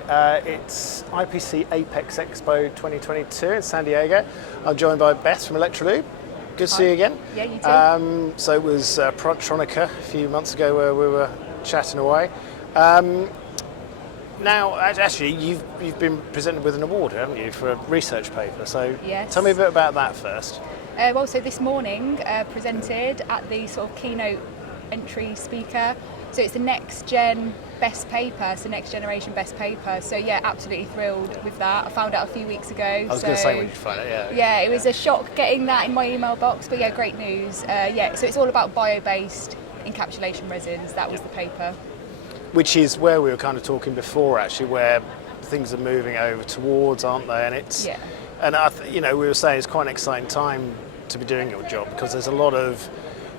right. It's IPC Apex Expo 2022 in San Diego. I'm joined by Beth from Electrolube. Good to see you again. Yeah, you too. So it was Productronica a few months ago where we were chatting away. Now, actually, you've been presented with an award, haven't you, for a research paper? So Yes. Tell me a bit about that first. So this morning presented at the sort of keynote entry speaker. So it's the next gen best paper, so next generation best paper. So yeah, absolutely thrilled with that. I found out a few weeks ago. I was going to say when you find it, yeah. Yeah, it was a shock getting that in my email box, but yeah, great news. So it's all about bio-based encapsulation resins. That was the paper. Which is where we were kind of talking before, actually, where things are moving over towards, aren't they? And it's, and we were saying it's quite an exciting time to be doing your job because there's a lot of,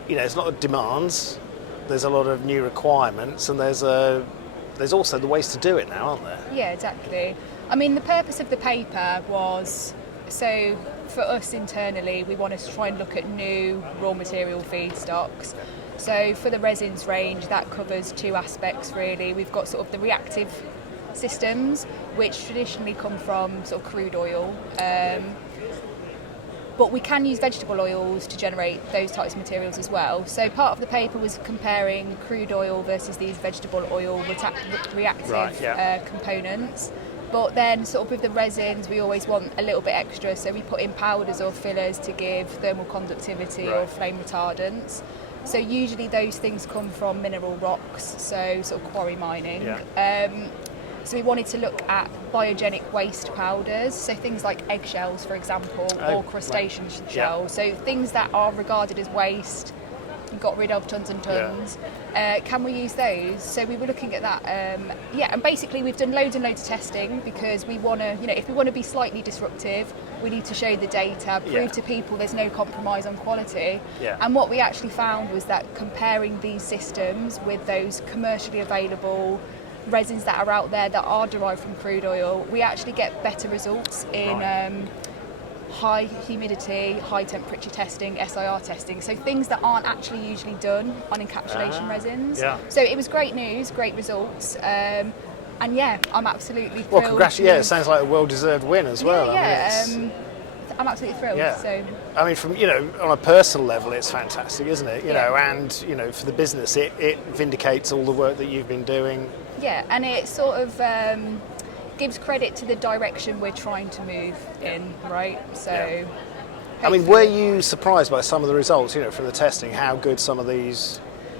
there's a lot of demands, there's a lot of new requirements, and there's also the ways to do it now, aren't there? Yeah, exactly. I mean, the purpose of the paper was, so for us internally, we wanted to try and look at new raw material feedstocks. So for the resins range, that covers two aspects really. We've got sort of the reactive systems, which traditionally come from sort of crude oil, but we can use vegetable oils to generate those types of materials as well. So part of the paper was comparing crude oil versus these vegetable oil reactive components. But then sort of with the resins, we always want a little bit extra, so we put in powders or fillers to give thermal conductivity or flame retardants. So usually those things come from mineral rocks, so sort of quarry mining. So we wanted to look at biogenic waste powders, so things like eggshells, for example, or crustacean shells. So things that are regarded as waste, got rid of tons and tons. Can we use those? So we were looking at that. And basically we've done loads and loads of testing because we want to, if we want to be slightly disruptive, we need to show the data, prove to people there's no compromise on quality. And what we actually found was that comparing these systems with those commercially available resins that are out there that are derived from crude oil, we actually get better results in high humidity, high temperature testing, SIR testing, so things that aren't actually usually done on encapsulation resins. So it was great news, great results, and I'm absolutely thrilled. Well, congratulations, it sounds like a well-deserved win as well. I'm absolutely thrilled. So I mean, from on a personal level, it's fantastic, isn't it? And for the business, it vindicates all the work that you've been doing. Yeah, and it sort of gives credit to the direction we're trying to move in, right? So I mean, were you surprised by some of the results, from the testing, how good some of these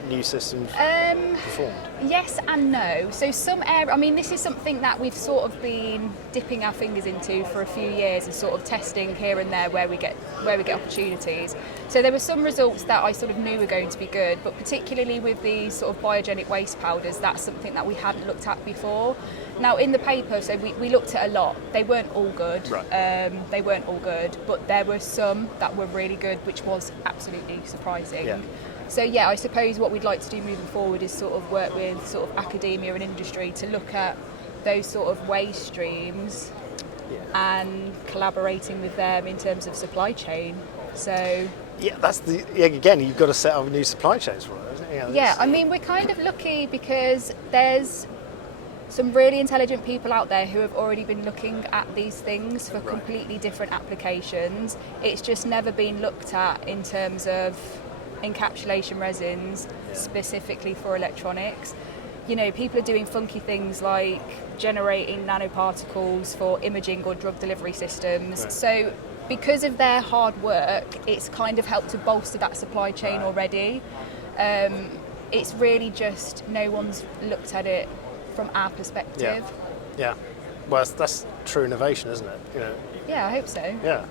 new systems performed? Yes and no. So this is something that we've sort of been dipping our fingers into for a few years and sort of testing here and there where we get opportunities. So there were some results that I sort of knew were going to be good, but particularly with these sort of biogenic waste powders, that's something that we hadn't looked at before. Now in the paper, so we looked at a lot. They weren't all good. They weren't all good, but there were some that were really good, which was absolutely surprising. So I suppose what we'd like to do moving forward is sort of work with sort of academia and industry to look at those sort of waste streams and collaborating with them in terms of supply chain. So that's again, you've got to set up new supply chains for it, isn't it? I mean, we're kind of lucky because there's some really intelligent people out there who have already been looking at these things for completely different applications. It's just never been looked at in terms of encapsulation resins specifically for electronics. People are doing funky things like generating nanoparticles for imaging or drug delivery systems. So because of their hard work, it's kind of helped to bolster that supply chain already. It's really just no one's looked at it from our perspective. Well, that's true innovation, isn't it? I hope so.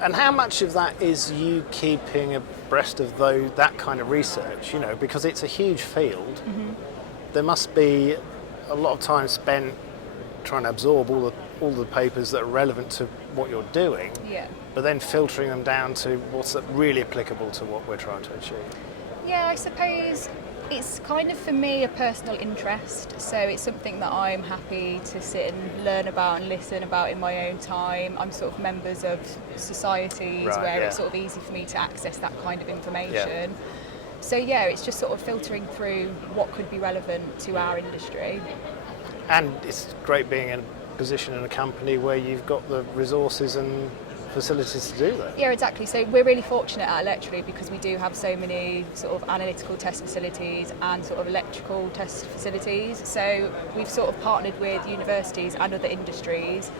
And how much of that is you keeping abreast of that kind of research? Because it's a huge field. There must be a lot of time spent trying to absorb all the papers that are relevant to what you're doing. But then filtering them down to what's really applicable to what we're trying to achieve. I suppose it's kind of, for me, a personal interest, so it's something that I'm happy to sit and learn about and listen about in my own time. I'm sort of members of societies where it's sort of easy for me to access that kind of information. So it's just sort of filtering through what could be relevant to our industry. And it's great being in a position in a company where you've got the resources and facilities to do that. Yeah, exactly. So we're really fortunate at Electrolube because we do have so many sort of analytical test facilities and sort of electrical test facilities. So we've sort of partnered with universities and other industries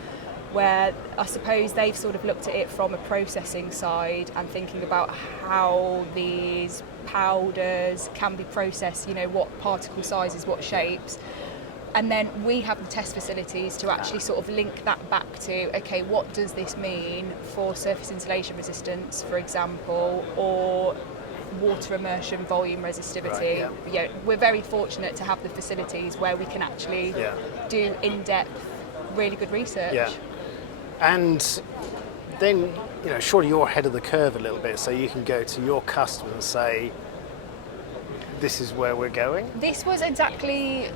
where I suppose they've sort of looked at it from a processing side and thinking about how these powders can be processed, you know, what particle sizes, what shapes. And then we have the test facilities to actually sort of link that back to, okay, what does this mean for surface insulation resistance, for example, or water immersion volume resistivity. Right, yeah, we're very fortunate to have the facilities where we can actually do in-depth, really good research. Yeah. And then, you know, surely you're ahead of the curve a little bit, so you can go to your customer and say, this is where we're going? This was exactly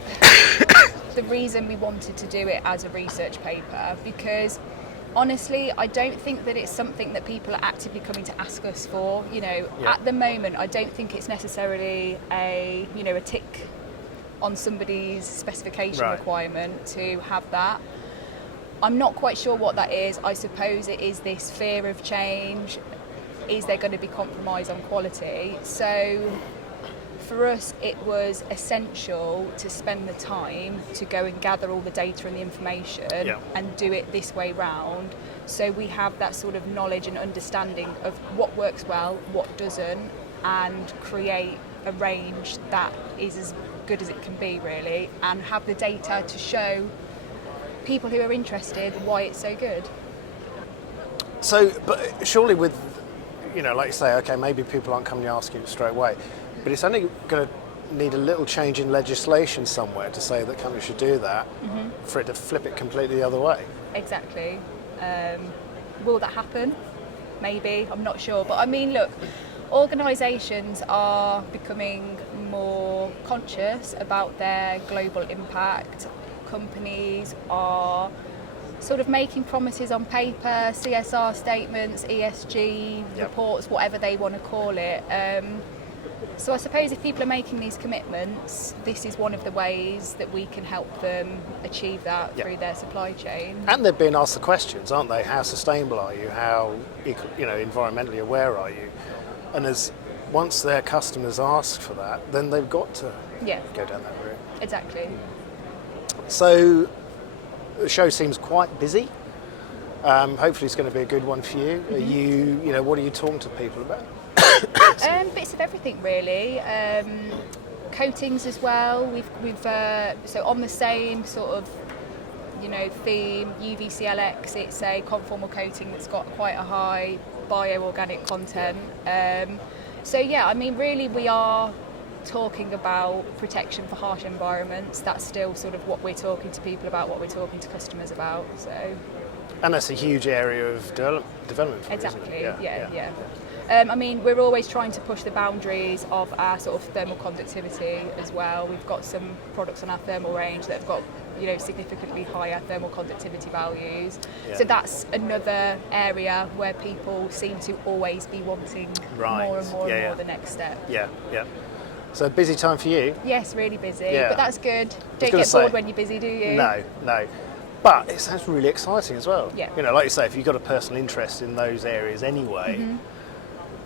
the reason we wanted to do it as a research paper, because honestly, I don't think that it's something that people are actively coming to ask us for. You know, at the moment, I don't think it's necessarily a tick on somebody's specification requirement to have that. I'm not quite sure what that is. I suppose it is this fear of change. Is there going to be compromise on quality? So for us, it was essential to spend the time to go and gather all the data and the information and do it this way round, so we have that sort of knowledge and understanding of what works well, what doesn't, and create a range that is as good as it can be, really, and have the data to show people who are interested why it's so good. So, but surely with, you know, like you say, okay, maybe people aren't coming to ask you straight away, but it's only going to need a little change in legislation somewhere to say that companies should do that for it to flip it completely the other way. Exactly. Will that happen? Maybe, I'm not sure. But I mean, look, organisations are becoming more conscious about their global impact. Companies are sort of making promises on paper, CSR statements, ESG reports, whatever they want to call it. So I suppose if people are making these commitments, this is one of the ways that we can help them achieve that through their supply chain. And they're being asked the questions, aren't they? How sustainable are you? How, you know, environmentally aware are you? And once their customers ask for that, then they've got to go down that route. Exactly. So the show seems quite busy. Hopefully it's going to be a good one for you. Are you know, what are you talking to people about? Bits of everything, really. Coatings as well. We've so on the same sort of, you know, theme, UVCLX. It's a conformal coating that's got quite a high bio-organic content. So yeah, I mean, really, we are talking about protection for harsh environments. That's still sort of what we're talking to people about, what we're talking to customers about. So. And that's a huge area of development for exactly. Isn't it? Yeah. I mean, we're always trying to push the boundaries of our sort of thermal conductivity as well. We've got some products on our thermal range that have got, you know, significantly higher thermal conductivity values. So that's another area where people seem to always be wanting more and more and more the next step. Yeah. So busy time for you? Yes, really busy, but that's good. Don't get bored when you're busy, do you? No. But it sounds really exciting as well. Yeah. You know, like you say, if you've got a personal interest in those areas anyway,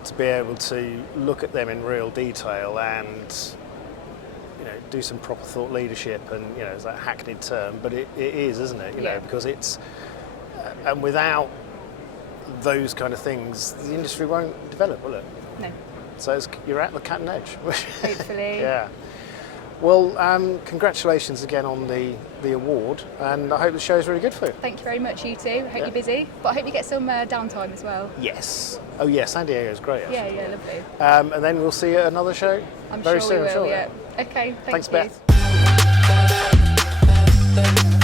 to be able to look at them in real detail and, you know, do some proper thought leadership, and, you know, it's that hackneyed term, but it is, isn't it? You know, because it's, and without those kind of things, the industry won't develop, will it? No. So you're at the cutting edge. Hopefully. Yeah. Well, congratulations again on the award, and I hope the show's really good for you. Thank you very much, you too. Hope you're busy, but I hope you get some downtime as well. Yes. Oh yeah, San Diego's great, actually. Yeah, lovely. And then we'll see you at another show I'm very sure soon. we will, I'm sure. yeah. Okay, Thanks, you. Beth.